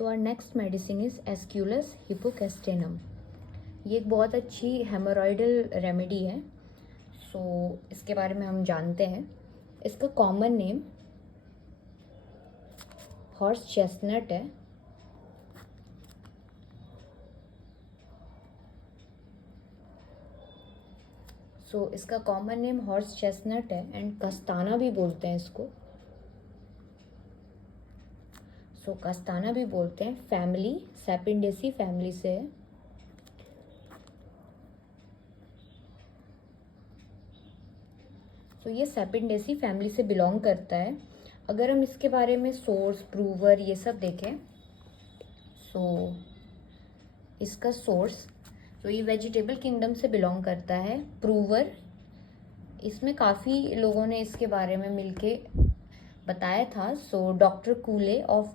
So our next medicine is aesculus hippocastanum. ये एक बहुत अच्छी हेमोरॉइडल रेमेडी है। सो इसके बारे में हम जानते हैं। इसका कॉमन नेम हॉर्स चेस्टनट है। इसका कॉमन नेम हॉर्स चेस्टनट है एंड कस्ताना भी बोलते हैं इसको। कस्ताना भी बोलते हैं। फैमिली सैपिंडेसी फैमिली से है। ये सैपिंडेसी फैमिली से बिलोंग करता है। अगर हम इसके बारे में सोर्स प्रूवर ये सब देखें, इसका सोर्स ये वेजिटेबल किंगडम से बिलोंग करता है। प्रूवर इसमें काफ़ी लोगों ने इसके बारे में मिलके बताया था। डॉक्टर कूले ऑफ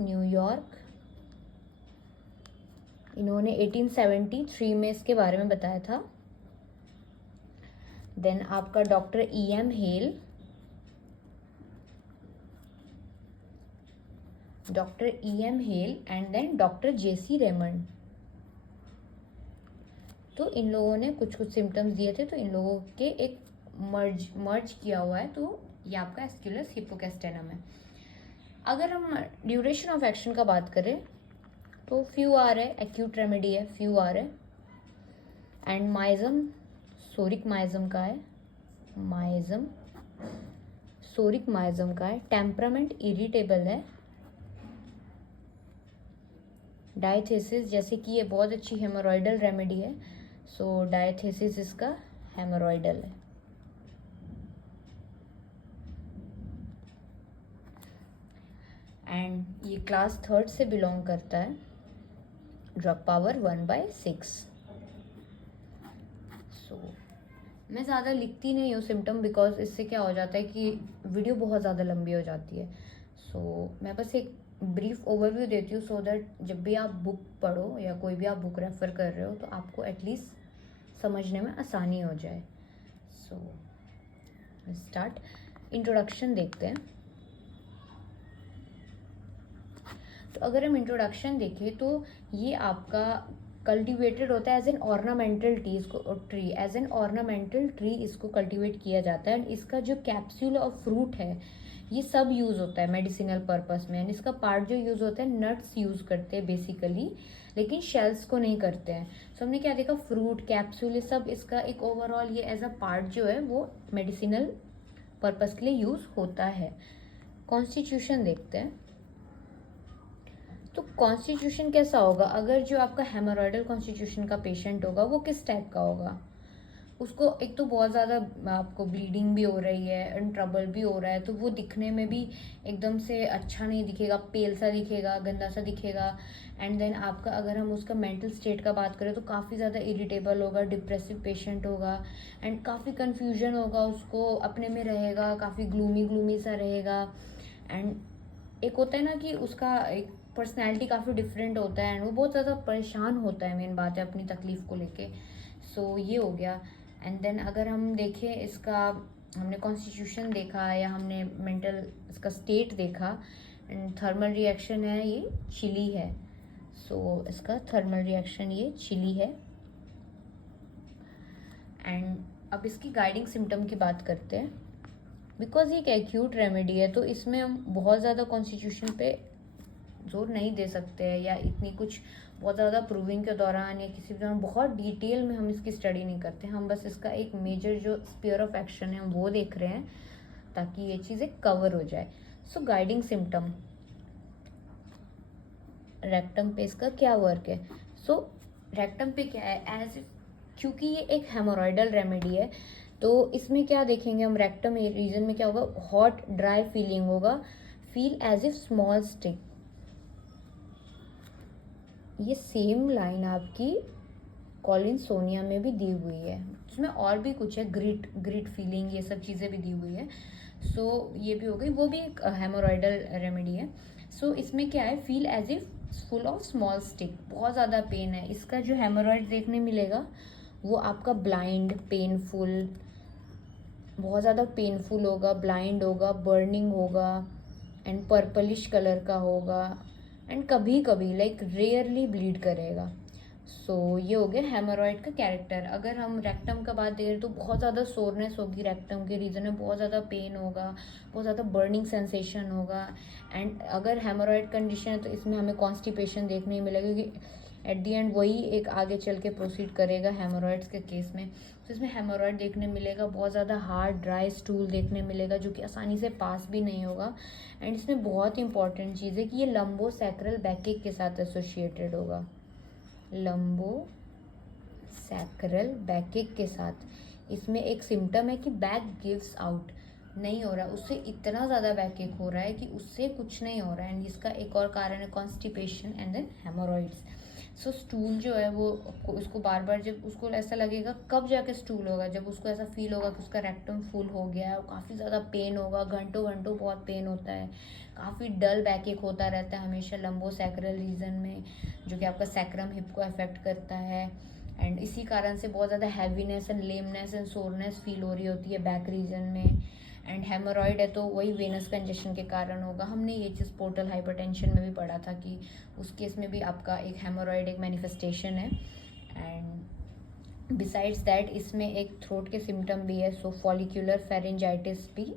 न्यूयॉर्क इन्होंने 1873 में इसके बारे में बताया था। देन आपका doctor E.M. Hale and then doctor J.C. Raymond. तो इन लोगों ने कुछ सिम्टम्स दिए थे, तो इन लोगों के एक मर्ज किया हुआ है। तो ये आपका एस्क्यूलस हिपोकैस्टेनम है। अगर हम ड्यूरेशन ऑफ एक्शन का बात करें तो फ्यू आवर है, एक्यूट रेमेडी है, फ्यू आवर है। एंड माइजम सोरिक माइजम का है। टेम्परामेंट इरिटेबल है। डायथेसिस, जैसे कि ये बहुत अच्छी हेमोरॉइडल रेमेडी है, डायथेसिस इसका हेमोरॉइडल है। एंड ये क्लास 3 से बिलोंग करता है। Drug power 1/6। मैं ज़्यादा लिखती नहीं हूँ सिम्टम, बिकॉज इससे क्या हो जाता है कि वीडियो बहुत ज़्यादा लंबी हो जाती है। मैं बस एक ब्रीफ ओवरव्यू देती हूँ, सो दैट जब भी आप बुक पढ़ो या कोई भी आप बुक रेफर कर रहे हो तो आपको एटलीस्ट समझने में आसानी हो जाए। स्टार्ट। इंट्रोडक्शन देखते हैं। तो अगर हम इंट्रोडक्शन देखें तो ये आपका कल्टिवेटेड होता है एज एन ऑर्नामेंटल ट्री इसको कल्टिवेट किया जाता है। एंड इसका जो कैप्सूल और फ्रूट है ये सब यूज़ होता है मेडिसिनल पर्पस में। एंड इसका पार्ट जो यूज़ होता है, नट्स यूज़ करते हैं बेसिकली, लेकिन शेल्स को नहीं करते हैं। हमने क्या देखा, फ्रूट, कैप्सूल, ये सब इसका एक ओवरऑल ये एज अ पार्ट जो है वो मेडिसिनल पर्पस के लिए यूज़ होता है। कॉन्स्टिट्यूशन देखते हैं। तो कॉन्स्टिट्यूशन कैसा होगा, अगर जो आपका हेमोरॉइडल कॉन्स्टिट्यूशन का पेशेंट होगा वो किस टाइप का होगा। उसको एक तो बहुत ज़्यादा आपको ब्लीडिंग भी हो रही है एंड ट्रबल भी हो रहा है, तो वो दिखने में भी एकदम से अच्छा नहीं दिखेगा, पेल सा दिखेगा, गंदा सा दिखेगा। एंड देन आपका अगर हम उसका मेंटल स्टेट का बात करें तो काफ़ी ज़्यादा इरिटेबल होगा, डिप्रेसिव पेशेंट होगा एंड काफ़ी कन्फ्यूजन होगा, उसको अपने में रहेगा, काफ़ी ग्लूमी सा रहेगा। एंड एक होता है ना कि उसका एक पर्सनैलिटी काफ़ी डिफरेंट होता है एंड वो बहुत ज़्यादा परेशान होता है, मेन बात है, अपनी तकलीफ़ को लेके। ये हो गया। एंड देन अगर हम देखें इसका, हमने कॉन्स्टिट्यूशन देखा या हमने मेंटल इसका स्टेट देखा, एंड थर्मल रिएक्शन है, ये चिली है। इसका थर्मल रिएक्शन ये चिली है। एंड अब इसकी गाइडिंग सिम्टम की बात करते हैं। बिकॉज ये एक एक्यूट रेमेडी है तो इसमें हम बहुत ज़्यादा कॉन्स्टिट्यूशन पे जोर नहीं दे सकते हैं, या इतनी कुछ बहुत ज़्यादा प्रूविंग के दौरान या किसी भी दौरान बहुत डिटेल में हम इसकी स्टडी नहीं करते। हम बस इसका एक मेजर जो स्पीयर ऑफ एक्शन है वो देख रहे हैं ताकि ये चीज़ें कवर हो जाए। गाइडिंग सिम्टम, रेक्टम पे इसका क्या वर्क है। रेक्टम पे क्या है, क्योंकि ये एक हेमोरॉइडल रेमेडी है तो इसमें क्या देखेंगे हम, रेक्टम रीजन में क्या होगा, हॉट ड्राई फीलिंग होगा, feel as if small stick. ये सेम लाइन आपकी कॉलिन्सोनिया में भी दी हुई है, उसमें और भी कुछ है, ग्रिट फीलिंग, ये सब चीज़ें भी दी हुई है। ये भी हो गई, वो भी एक हेमोरॉइडल रेमेडी है। इसमें क्या है, feel as if full of small stick, बहुत ज़्यादा पेन है। इसका जो हेमोरॉइड देखने मिलेगा वो आपका ब्लाइंड, पेनफुल, बहुत ज़्यादा पेनफुल होगा, ब्लाइंड होगा, बर्निंग होगा, एंड पर्पलिश कलर का होगा एंड कभी कभी लाइक रेयरली ब्लीड करेगा। सो ये हो गया हेमोरॉइड का कैरेक्टर। अगर हम रेक्टम का बात देखें तो बहुत ज़्यादा सोरनेस होगी रेक्टम के रीजन में, बहुत ज़्यादा पेन होगा, बहुत ज़्यादा बर्निंग सेंसेशन होगा। एंड अगर हेमोरॉइड कंडीशन है तो इसमें हमें कॉन्स्टिपेशन देखने मिलेगा, क्योंकि एट दी एंड वही एक आगे चल के प्रोसीड करेगा हेमोरॉइड्स के केस में। तो इसमें हेमोरॉइड देखने मिलेगा, बहुत ज़्यादा हार्ड ड्राई स्टूल देखने मिलेगा जो कि आसानी से पास भी नहीं होगा। एंड इसमें बहुत इंपॉर्टेंट चीज़ है कि ये लंबो सैक्रल बैकेक के साथ एसोसिएटेड होगा, लंबो सैक्रल बैकेक के साथ। इसमें एक सिम्टम है कि बैक गिव्स आउट नहीं हो रहा, उससे इतना ज़्यादा बैकेक हो रहा है कि उससे कुछ नहीं हो रहा है। एंड इसका एक और कारण है constipation and then haemorrhoids. So stool जो है वो उसको बार बार, जब उसको ऐसा लगेगा कब जाके स्टूल होगा, जब उसको ऐसा फील होगा कि उसका रेक्टम फुल हो गया है, काफ़ी ज़्यादा पेन होगा, घंटों घंटों बहुत पेन होता है, काफ़ी डल बैकेक होता रहता है हमेशा लंबो सैक्रल रीजन में, जो कि आपका सैक्रम हिप को अफेक्ट करता है। एंड इसी कारण से बहुत ज़्यादा heaviness and lameness and soreness feel हो रही होती है बैक रीजन में। एंड हेमोरॉइड है तो वही वेनस कंजेशन के कारण होगा। हमने ये चीज़ पोर्टल हाइपरटेंशन में भी पढ़ा था कि उस केस में भी आपका एक हेमोरॉइड एक मैनिफेस्टेशन है। एंड बिसाइड्स दैट इसमें एक थ्रोट के सिम्टम भी है। सो फॉलिक्यूलर फेरेंजाइटिस भी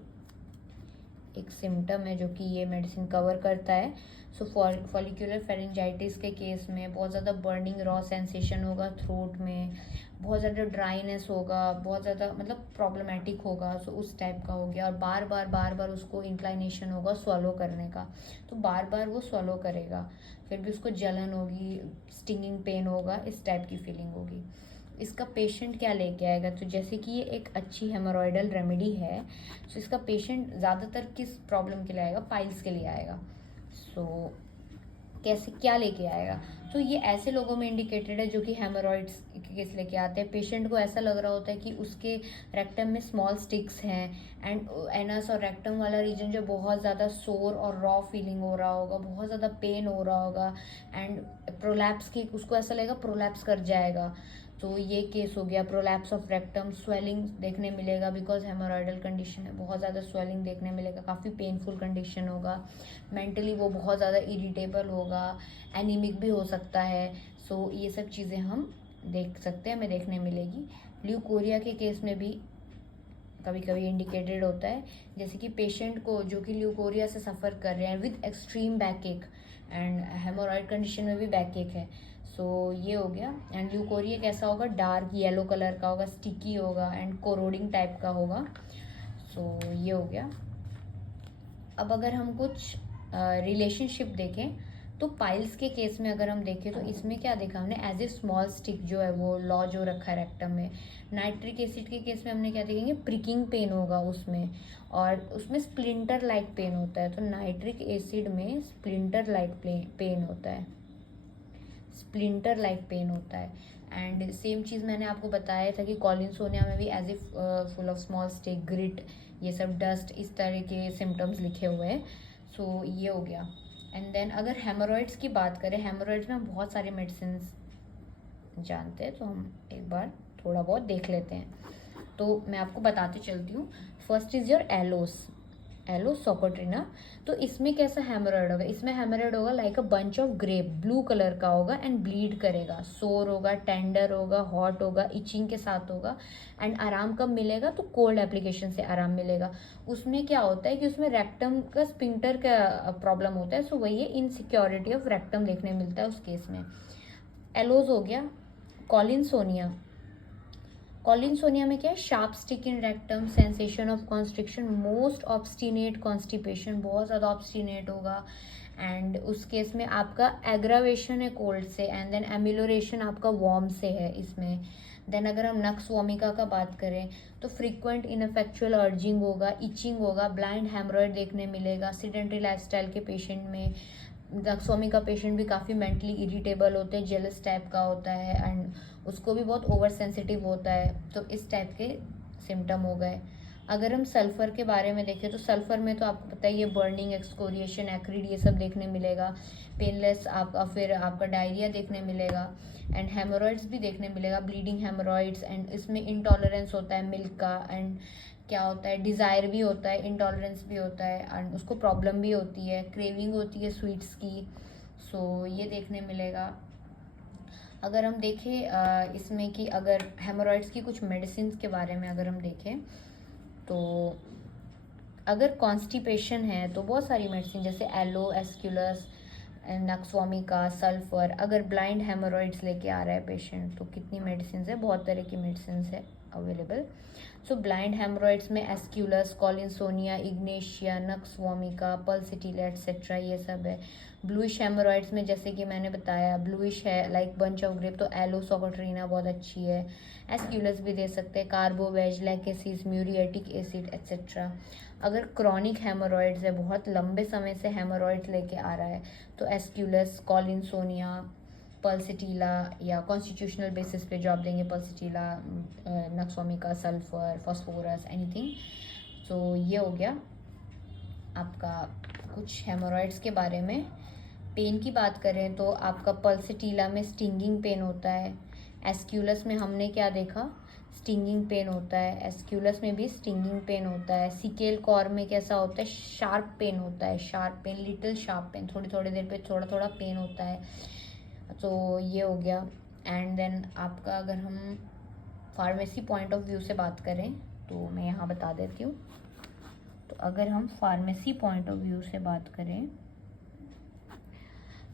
एक सिम्टम है जो कि ये मेडिसिन कवर करता है। सो फॉलिक्यूलर फेरेंजाइटिस के केस में बहुत ज़्यादा बर्निंग रॉ सेंसेशन होगा थ्रोट में, बहुत ज़्यादा ड्राइनेस होगा, बहुत ज़्यादा मतलब प्रॉब्लमेटिक होगा। सो उस टाइप का हो गया। और बार बार उसको इंक्लाइनेशन होगा स्वॉलो करने का, तो बार बार वो स्वॉलो करेगा, फिर भी उसको जलन होगी, स्टिंगिंग पेन होगा, इस टाइप की फीलिंग होगी। इसका पेशेंट क्या लेके आएगा, तो जैसे कि ये एक अच्छी हेमोरॉइडल रेमेडी है, सो इसका पेशेंट ज़्यादातर किस प्रॉब्लम के लिए आएगा, पाइल्स के लिए आएगा। सो कैसे क्या लेके आएगा, तो ये ऐसे लोगों में इंडिकेटेड है जो कि हेमोरॉइड्स केस लेके आते हैं। पेशेंट को ऐसा लग रहा होता है कि उसके रेक्टम में स्मॉल स्टिक्स हैं एंड एनस और रेक्टम वाला रीजन जो बहुत ज़्यादा सोर और रॉ फीलिंग हो रहा होगा, बहुत ज़्यादा पेन हो रहा होगा। एंड प्रोलैप्स की उसको ऐसा लगेगा प्रोलैप्स कर जाएगा, तो ये केस हो गया। प्रोलैप्स ऑफ रेक्टम, स्वेलिंग देखने मिलेगा बिकॉज हेमोरॉइडल कंडीशन है, बहुत ज़्यादा स्वेलिंग देखने मिलेगा, काफ़ी पेनफुल कंडीशन होगा। मेंटली वो बहुत ज़्यादा इरिटेबल होगा, एनीमिक भी हो सकता है। सो ये सब चीज़ें हम देख सकते हैं, हमें देखने मिलेगी। ल्यूकोरिया के केस में भी कभी कभी इंडिकेटेड होता है, जैसे कि पेशेंट को जो कि ल्यूकोरिया से सफ़र कर रहे हैं with extreme backache and haemorrhoid condition में भी बैकेक है। सो ये हो गया। एंड ल्यूकोरिया कैसा होगा, डार्क येलो कलर का होगा, स्टिकी होगा एंड कोरोडिंग टाइप का होगा। सो ये हो गया। अब अगर हम कुछ रिलेशनशिप देखें तो पाइल्स के केस में अगर हम देखें तो इसमें क्या देखा हमने, एज ए स्मॉल स्टिक जो है वो लॉ जो रखा है रेक्टम में। नाइट्रिक एसिड के केस में हमने क्या देखेंगे, प्रिकिंग पेन होगा उसमें, और उसमें स्प्लिंटर लाइक पेन होता है। तो नाइट्रिक एसिड में स्प्लिंटर लाइक पेन होता है, स्प्लिंटर लाइक पेन होता है। एंड सेम चीज़ मैंने आपको बताया था कि कॉलिनसोनिया में भी as a full of small stick, grit, ये सब डस्ट, इस तरह के सिम्टम्स लिखे हुए हैं। सो ये हो गया। एंड देन अगर हेमोरॉइड्स की बात करें, हेमोरॉइड्स में हम बहुत सारे मेडिसिन जानते हैं, तो हम एक बार थोड़ा बहुत देख लेते हैं। तो मैं आपको बताते चलती हूँ। First is your aloe socotrina. तो इसमें कैसा हेमोरॉइड होगा, इसमें हेमोरॉइड होगा like a bunch of grape, blue colour का होगा एंड ब्लीड करेगा, सोर होगा, टेंडर होगा, हॉट होगा, इचिंग के साथ होगा। एंड आराम कब मिलेगा, तो कोल्ड एप्लीकेशन से आराम मिलेगा। उसमें क्या होता है कि उसमें रेक्टम का स्पिंक्टर का प्रॉब्लम होता है। सो वही है, इनसिक्योरिटी ऑफ रेक्टम देखने मिलता है उस केस में। एलोज हो गया। कॉलिनसोनिया, कॉलिनसोनिया में क्या है, sharp stick in rectum, sensation of constriction, most obstinate constipation, बहुत ज़्यादा ऑब्स्टिनेट होगा। एंड उस केस में आपका एग्रावेशन है कोल्ड से एंड देन एमिलोरेशन आपका वार्म से है इसमें। देन अगर हम नक्स वोमिका का बात करें तो फ्रीक्वेंट इनफेक्चुअल अर्जिंग होगा, इचिंग होगा, ब्लाइंड हेमरॉइड देखने मिलेगा सिडेंटरी लाइफस्टाइल के पेशेंट में। नक्सोमी का पेशेंट भी काफ़ी मेंटली इरिटेबल होते हैं, जेलस टाइप का होता है एंड उसको भी बहुत ओवर सेंसिटिव होता है। तो इस टाइप के सिम्टम हो गए। अगर हम सल्फ़र के बारे में देखें तो सल्फ़र में तो आपको पता ही है, बर्निंग, एक्सकोरिएशन, एक्रिड, ये सब देखने मिलेगा। पेनलेस आपका, फिर आपका डायरिया देखने मिलेगा एंड हेमोरॉइड्स भी देखने मिलेगा, ब्लीडिंग हेमोरॉइड्स। एंड इसमें इंटॉलरेंस होता है मिल्क का एंड क्या होता है, डिज़ायर भी होता है, इंटॉलरेंस भी होता है, एंड उसको प्रॉब्लम भी होती है, क्रेविंग होती है स्वीट्स की। सो ये देखने मिलेगा। अगर हम देखें इसमें कि अगर हेमोरॉइड्स की कुछ मेडिसिन के बारे में अगर हम देखें, तो अगर कॉन्स्टिपेशन है तो बहुत सारी मेडिसिन जैसे एलो, एस्क्यूलस, नक्सवामिका, सल्फर। अगर ब्लाइंड हेमोरॉइड्स लेके आ रहा है पेशेंट तो कितनी मेडिसिन है, बहुत तरह की मेडिसिन है अवेलेबल। सो ब्लाइंड हेमोरॉइड्स में एस्क्यूलस, कॉलिनसोनिया, इग्नेशिया, नक्सवामिका, पल्सिटिला एटसेट्रा ये सब है। ब्लूइश हेमोरॉइड्स में जैसे कि मैंने बताया ब्लूइश है लाइक बंच ऑफ ग्रेप, तो एलोसोकोट्रीना बहुत अच्छी है। एस्क्यूलस भी दे सकते हैं, carbo veg, lachesis, muriatic acid etcetera. अगर क्रॉनिक हेमोरॉइड्स है, बहुत लंबे समय से हेमोरॉइड्स लेके आ रहा है, तो एस्क्यूलस, कॉलिनसोनिया, पल्सिटिला, या कॉन्स्टिट्यूशनल बेसिस पे जो आप देंगे pulsatilla, nux vomica, sulphur, phosphorus, anything. So ये हो गया आपका कुछ हेमोरॉइड्स के बारे में। पेन की बात करें तो आपका पल्सिटिला में स्टिंगिंग पेन होता है। एस्क्यूलस में हमने क्या देखा, स्टिंगिंग पेन होता है। एस्क्यूलस में भी स्टिंगिंग पेन होता है। सिकेल कॉर में कैसा होता है, शार्प पेन होता है, sharp pain, little sharp pain, थोड़ी थोड़ी देर पे थोड़ा थोड़ा पेन होता है। तो ये हो गया। एंड देन आपका अगर हम फार्मेसी पॉइंट ऑफ व्यू से बात करें तो मैं यहाँ बता देती हूँ। तो अगर हम फार्मेसी पॉइंट ऑफ व्यू से बात करें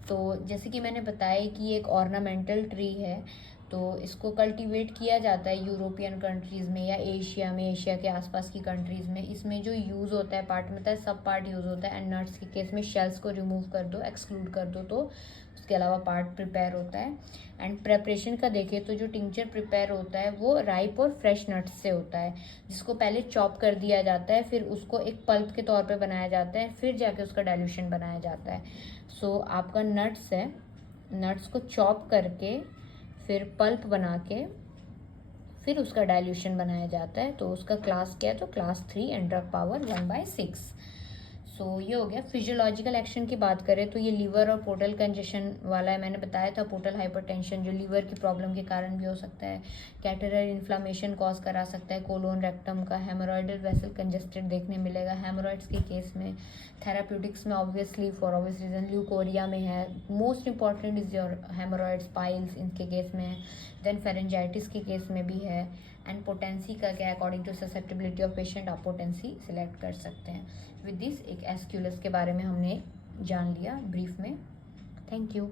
तो जैसे कि मैंने बताया कि ये एक ऑर्नामेंटल ट्री है, तो इसको कल्टीवेट किया जाता है यूरोपियन कंट्रीज़ में या एशिया में, एशिया के आसपास की कंट्रीज़ में। इसमें जो यूज़ होता है पार्ट में, सब पार्ट यूज़ होता है। एंड नट्स के केस में शेल्स को रिमूव कर दो, एक्सक्लूड कर दो, तो उसके अलावा पार्ट प्रिपेयर होता है। एंड प्रेपरेशन का देखें तो जो टिंचर प्रिपेयर होता है वो राइप और फ्रेश नट्स से होता है, जिसको पहले चॉप कर दिया जाता है, फिर उसको एक पल्प के तौर पे बनाया जाता है, फिर जाके उसका डाइल्यूशन बनाया जाता है। सो आपका नट्स है, नट्स को चॉप करके फिर पल्प बना के फिर उसका डाइल्यूशन बनाया जाता है। तो उसका क्लास क्या है, तो क्लास 3 एंड ड्रग पावर 1/6। सो ये हो गया। फिजियोलॉजिकल एक्शन की बात करें तो ये लीवर और पोर्टल कंजेशन वाला है। मैंने बताया था पोर्टल हाइपरटेंशन जो लीवर की प्रॉब्लम के कारण भी हो सकता है। कैटेरल इन्फ्लामेशन कॉज करा सकता है कोलोन रेक्टम का। हेमोरॉइडल वेसल कंजेस्टेड देखने मिलेगा हेमोरॉइड्स के केस में। थेराप्यूटिक्स में obviously for obvious reason leucorrhoea में है। Most important is your haemorrhoids, piles इनके केस में है। देन फेरेंजाइटिस के केस में भी है। एंड पोटेंसी का क्या, according to susceptibility of patient आप पोटेंसी सिलेक्ट कर सकते हैं। विद दिस एक एस्क्यूलस के बारे में हमने जान लिया ब्रीफ में। Thank you.